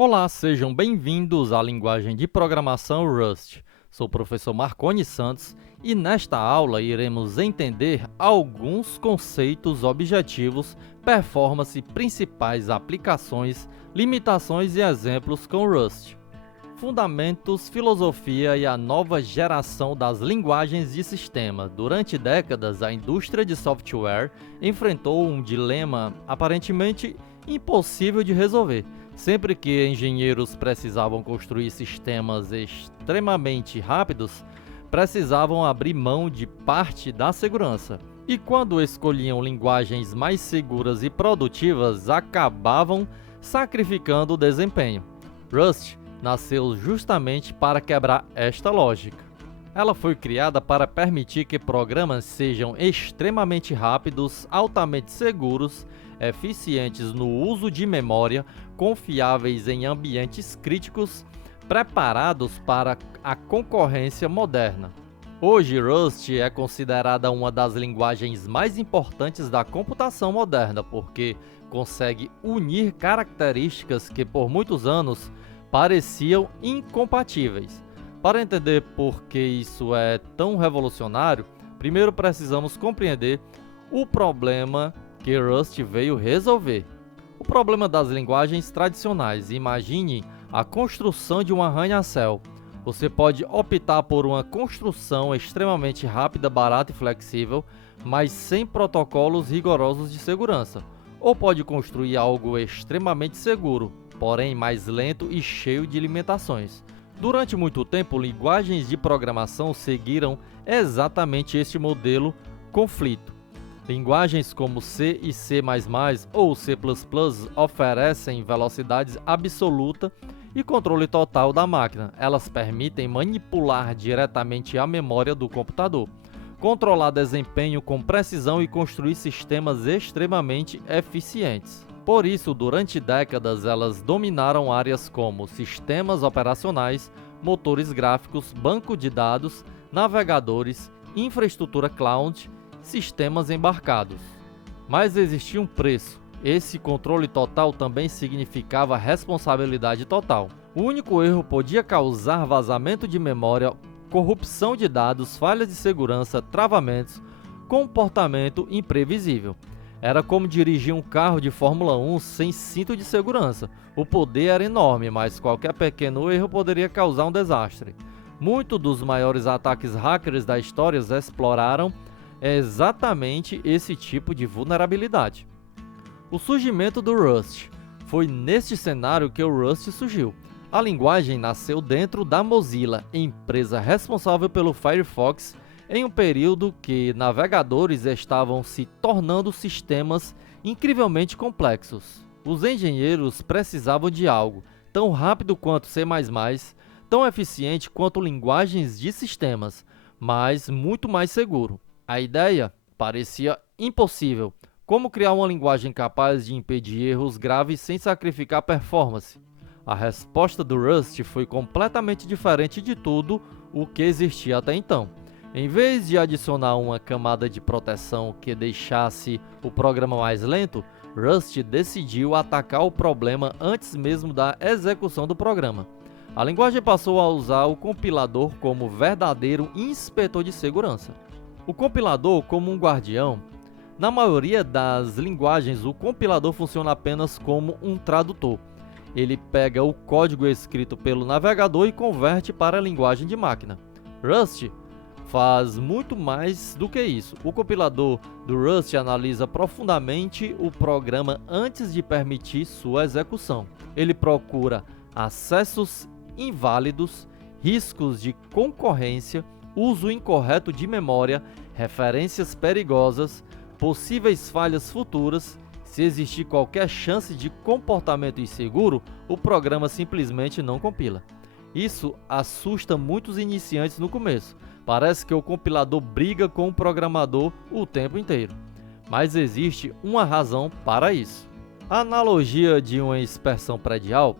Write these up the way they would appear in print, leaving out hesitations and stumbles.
Olá, sejam bem-vindos à linguagem de programação Rust. Sou o professor Marconi Santos e nesta aula iremos entender alguns conceitos objetivos, performance, principais aplicações, limitações e exemplos com Rust. Fundamentos, filosofia e a nova geração das linguagens de sistema. Durante décadas, a indústria de software enfrentou um dilema aparentemente impossível de resolver. Sempre que engenheiros precisavam construir sistemas extremamente rápidos, precisavam abrir mão de parte da segurança. E quando escolhiam linguagens mais seguras e produtivas, acabavam sacrificando o desempenho. Rust nasceu justamente para quebrar esta lógica. Ela foi criada para permitir que programas sejam extremamente rápidos, altamente seguros, eficientes no uso de memória, confiáveis em ambientes críticos, preparados para a concorrência moderna. Hoje, Rust é considerada uma das linguagens mais importantes da computação moderna, porque consegue unir características que por muitos anos pareciam incompatíveis. Para entender por que isso é tão revolucionário, primeiro precisamos compreender o problema que Rust veio resolver. O problema das linguagens tradicionais. Imagine a construção de um arranha-céu. Você pode optar por uma construção extremamente rápida, barata e flexível, mas sem protocolos rigorosos de segurança. Ou pode construir algo extremamente seguro, porém mais lento e cheio de limitações. Durante muito tempo, linguagens de programação seguiram exatamente este modelo conflito. Linguagens como C e C++ ou C++ oferecem velocidade absoluta e controle total da máquina. Elas permitem manipular diretamente a memória do computador, controlar desempenho com precisão e construir sistemas extremamente eficientes. Por isso, durante décadas, elas dominaram áreas como sistemas operacionais, motores gráficos, banco de dados, navegadores, infraestrutura cloud, sistemas embarcados. Mas existia um preço. Esse controle total também significava responsabilidade total. O único erro podia causar vazamento de memória, corrupção de dados, falhas de segurança, travamentos, comportamento imprevisível. Era como dirigir um carro de Fórmula 1 sem cinto de segurança. O poder era enorme, mas qualquer pequeno erro poderia causar um desastre. Muitos dos maiores ataques hackers da história exploraram exatamente esse tipo de vulnerabilidade. O surgimento do Rust. Foi neste cenário que o Rust surgiu. A linguagem nasceu dentro da Mozilla, empresa responsável pelo Firefox, em um período que navegadores estavam se tornando sistemas incrivelmente complexos. Os engenheiros precisavam de algo tão rápido quanto C++, tão eficiente quanto linguagens de sistemas, mas muito mais seguro. A ideia parecia impossível. Como criar uma linguagem capaz de impedir erros graves sem sacrificar performance? A resposta do Rust foi completamente diferente de tudo o que existia até então. Em vez de adicionar uma camada de proteção que deixasse o programa mais lento, Rust decidiu atacar o problema antes mesmo da execução do programa. A linguagem passou a usar o compilador como verdadeiro inspetor de segurança. O compilador como um guardião. Na maioria das linguagens, o compilador funciona apenas como um tradutor. Ele pega o código escrito pelo navegador e converte para a linguagem de máquina. Rust faz muito mais do que isso. O compilador do Rust analisa profundamente o programa antes de permitir sua execução. Ele procura acessos inválidos, riscos de concorrência, uso incorreto de memória, referências perigosas, possíveis falhas futuras. Se existir qualquer chance de comportamento inseguro, o programa simplesmente não compila. Isso assusta muitos iniciantes no começo. Parece que o compilador briga com o programador o tempo inteiro. Mas existe uma razão para isso. A analogia de uma inspeção predial.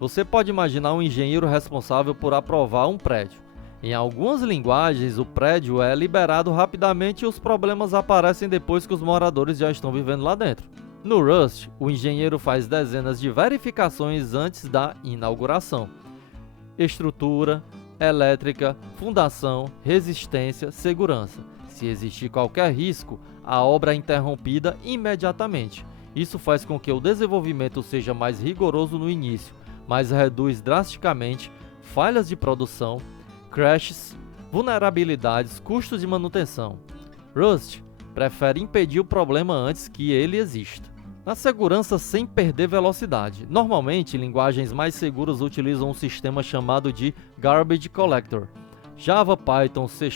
Você pode imaginar um engenheiro responsável por aprovar um prédio. Em algumas linguagens, o prédio é liberado rapidamente e os problemas aparecem depois que os moradores já estão vivendo lá dentro. No Rust, o engenheiro faz dezenas de verificações antes da inauguração. Estrutura, elétrica, fundação, resistência, segurança. Se existir qualquer risco, a obra é interrompida imediatamente. Isso faz com que o desenvolvimento seja mais rigoroso no início, mas reduz drasticamente falhas de produção, crashes, vulnerabilidades, custos de manutenção. Rust prefere impedir o problema antes que ele exista. Na segurança sem perder velocidade. Normalmente, linguagens mais seguras utilizam um sistema chamado de Garbage Collector. Java, Python, C#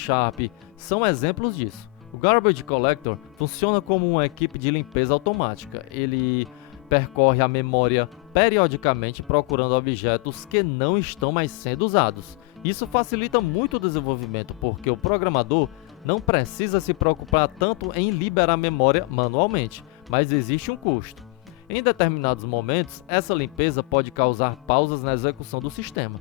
são exemplos disso. O Garbage Collector funciona como uma equipe de limpeza automática. Ele percorre a memória periodicamente procurando objetos que não estão mais sendo usados. Isso facilita muito o desenvolvimento, porque o programador não precisa se preocupar tanto em liberar memória manualmente, mas existe um custo. Em determinados momentos, essa limpeza pode causar pausas na execução do sistema.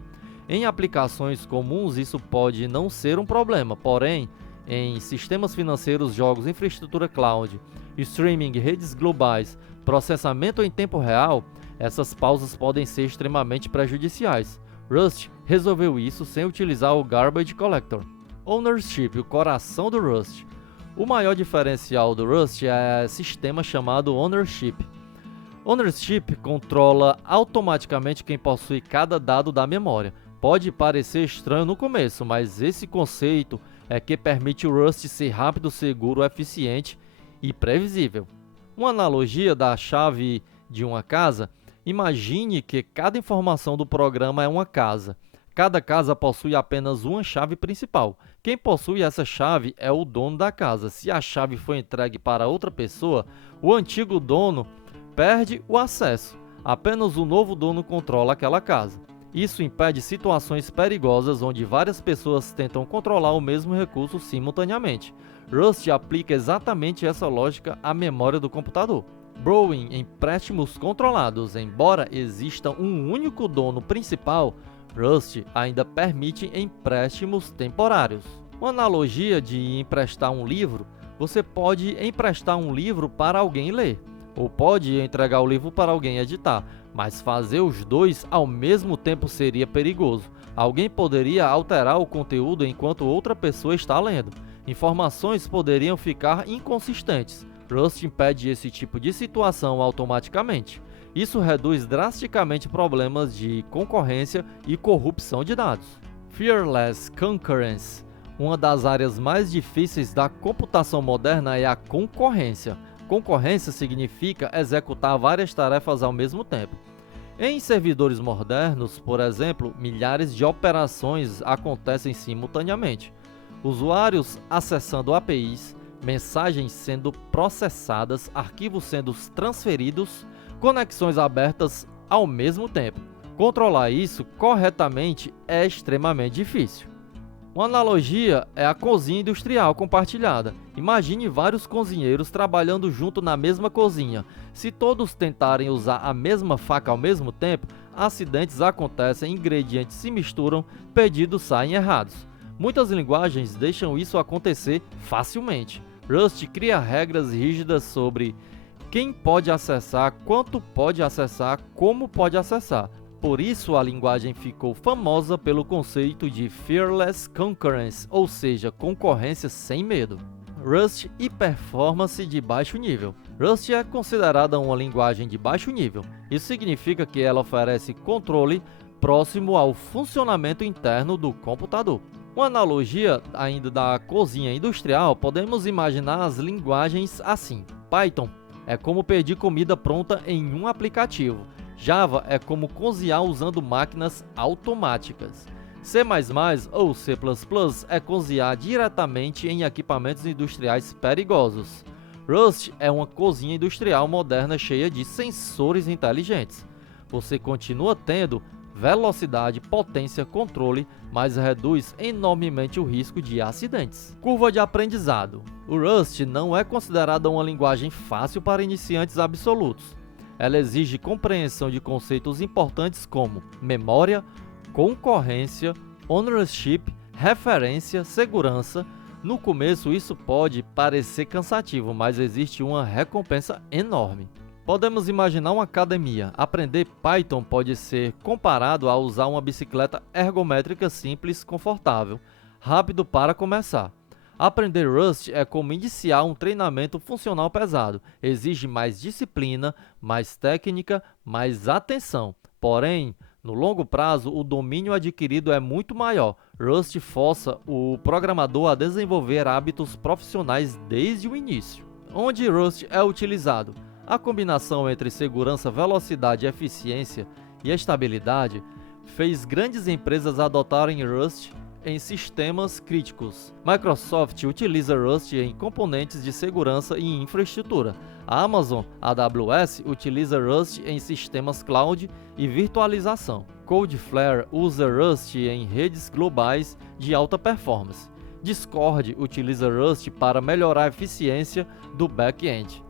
Em aplicações comuns, isso pode não ser um problema, porém, em sistemas financeiros, jogos, infraestrutura cloud, streaming, redes globais, processamento em tempo real, essas pausas podem ser extremamente prejudiciais. Rust resolveu isso sem utilizar o Garbage Collector. Ownership, o coração do Rust. O maior diferencial do Rust é o sistema chamado Ownership. Ownership controla automaticamente quem possui cada dado da memória. Pode parecer estranho no começo, mas esse conceito é que permite o Rust ser rápido, seguro, eficiente e previsível. Uma analogia da chave de uma casa: imagine que cada informação do programa é uma casa. Cada casa possui apenas uma chave principal. Quem possui essa chave é o dono da casa. Se a chave for entregue para outra pessoa, o antigo dono perde o acesso. Apenas o novo dono controla aquela casa. Isso impede situações perigosas onde várias pessoas tentam controlar o mesmo recurso simultaneamente. Rust aplica exatamente essa lógica à memória do computador. Borrowing, empréstimos controlados. Embora exista um único dono principal, Rust ainda permite empréstimos temporários. Uma analogia de emprestar um livro: você pode emprestar um livro para alguém ler, ou pode entregar o livro para alguém editar, mas fazer os dois ao mesmo tempo seria perigoso. Alguém poderia alterar o conteúdo enquanto outra pessoa está lendo. Informações poderiam ficar inconsistentes. Rust impede esse tipo de situação automaticamente. Isso reduz drasticamente problemas de concorrência e corrupção de dados. Fearless Concurrence. Uma das áreas mais difíceis da computação moderna é a concorrência. Concorrência significa executar várias tarefas ao mesmo tempo. Em servidores modernos, por exemplo, milhares de operações acontecem simultaneamente. Usuários acessando APIs, mensagens sendo processadas, arquivos sendo transferidos, conexões abertas ao mesmo tempo. Controlar isso corretamente é extremamente difícil. Uma analogia é a cozinha industrial compartilhada. Imagine vários cozinheiros trabalhando junto na mesma cozinha. Se todos tentarem usar a mesma faca ao mesmo tempo, acidentes acontecem, ingredientes se misturam, pedidos saem errados. Muitas linguagens deixam isso acontecer facilmente. Rust cria regras rígidas sobre quem pode acessar, quanto pode acessar, como pode acessar. Por isso, a linguagem ficou famosa pelo conceito de Fearless Concurrence, ou seja, concorrência sem medo. Rust e performance de baixo nível. Rust é considerada uma linguagem de baixo nível. Isso significa que ela oferece controle próximo ao funcionamento interno do computador. Uma analogia ainda da cozinha industrial, podemos imaginar as linguagens assim. Python é como pedir comida pronta em um aplicativo. Java é como cozinhar usando máquinas automáticas. C++ ou C++ é cozinhar diretamente em equipamentos industriais perigosos. Rust é uma cozinha industrial moderna cheia de sensores inteligentes. Você continua tendo velocidade, potência, controle, mas reduz enormemente o risco de acidentes. Curva de aprendizado. O Rust não é considerada uma linguagem fácil para iniciantes absolutos. Ela exige compreensão de conceitos importantes como memória, concorrência, ownership, referência, segurança. No começo isso pode parecer cansativo, mas existe uma recompensa enorme. Podemos imaginar uma academia. Aprender Python pode ser comparado a usar uma bicicleta ergométrica simples, confortável, rápido para começar. Aprender Rust é como iniciar um treinamento funcional pesado. Exige mais disciplina, mais técnica, mais atenção. Porém, no longo prazo, o domínio adquirido é muito maior. Rust força o programador a desenvolver hábitos profissionais desde o início. Onde Rust é utilizado? A combinação entre segurança, velocidade, eficiência e estabilidade fez grandes empresas adotarem Rust em sistemas críticos. Microsoft utiliza Rust em componentes de segurança e infraestrutura. A Amazon AWS utiliza Rust em sistemas cloud e virtualização. Cloudflare usa Rust em redes globais de alta performance. Discord utiliza Rust para melhorar a eficiência do back-end.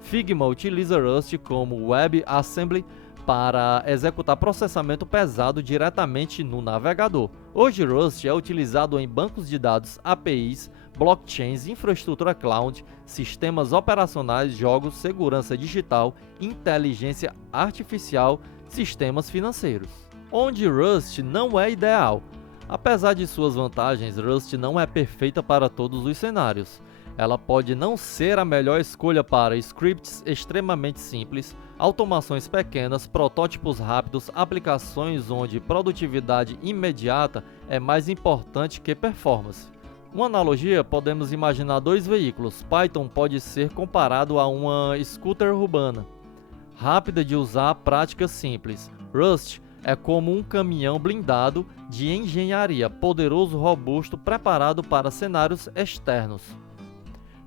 Figma utiliza Rust como WebAssembly para executar processamento pesado diretamente no navegador. Hoje, Rust é utilizado em bancos de dados, APIs, blockchains, infraestrutura cloud, sistemas operacionais, jogos, segurança digital, inteligência artificial, sistemas financeiros. Onde Rust não é ideal. Apesar de suas vantagens, Rust não é perfeita para todos os cenários. Ela pode não ser a melhor escolha para scripts extremamente simples, automações pequenas, protótipos rápidos, aplicações onde produtividade imediata é mais importante que performance. Uma analogia, podemos imaginar dois veículos. Python pode ser comparado a uma scooter urbana, rápida de usar, prática simples. Rust é como um caminhão blindado de engenharia, poderoso, robusto, preparado para cenários externos.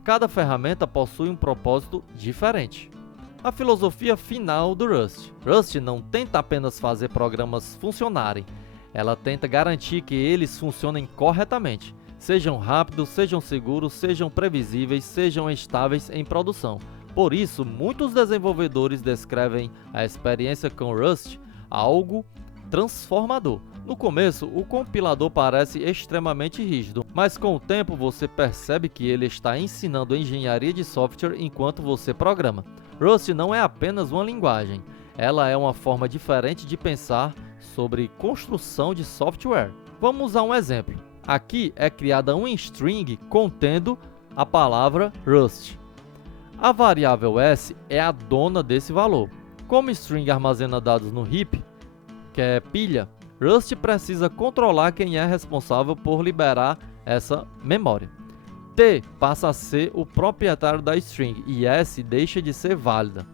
Cada ferramenta possui um propósito diferente. A filosofia final do Rust. Rust não tenta apenas fazer programas funcionarem, ela tenta garantir que eles funcionem corretamente, sejam rápidos, sejam seguros, sejam previsíveis, sejam estáveis em produção. Por isso, muitos desenvolvedores descrevem a experiência com Rust algo transformador. No começo, o compilador parece extremamente rígido, mas com o tempo você percebe que ele está ensinando engenharia de software enquanto você programa. Rust não é apenas uma linguagem, ela é uma forma diferente de pensar sobre construção de software. Vamos usar um exemplo. Aqui é criada uma string contendo a palavra Rust. A variável s é a dona desse valor. Como string armazena dados no heap, que é pilha, Rust precisa controlar quem é responsável por liberar essa memória. T passa a ser o proprietário da string e S deixa de ser válida.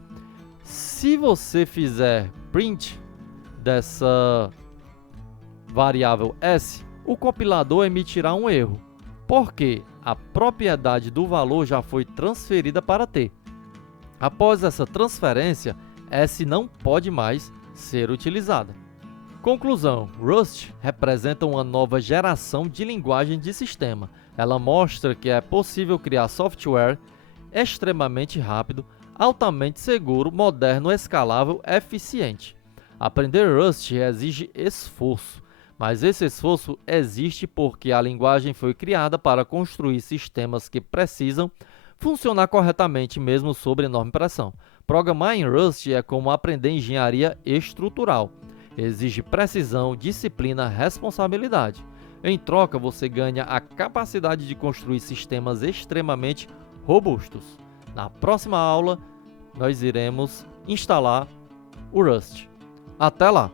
Se você fizer print dessa variável S, o compilador emitirá um erro, porque a propriedade do valor já foi transferida para T. Após essa transferência, S não pode mais ser utilizada. Conclusão: Rust representa uma nova geração de linguagem de sistema. Ela mostra que é possível criar software extremamente rápido, altamente seguro, moderno, escalável, eficiente. Aprender Rust exige esforço, mas esse esforço existe porque a linguagem foi criada para construir sistemas que precisam funcionar corretamente mesmo sob enorme pressão. Programar em Rust é como aprender engenharia estrutural. Exige precisão, disciplina, responsabilidade. Em troca, você ganha a capacidade de construir sistemas extremamente robustos. Na próxima aula, nós iremos instalar o Rust. Até lá!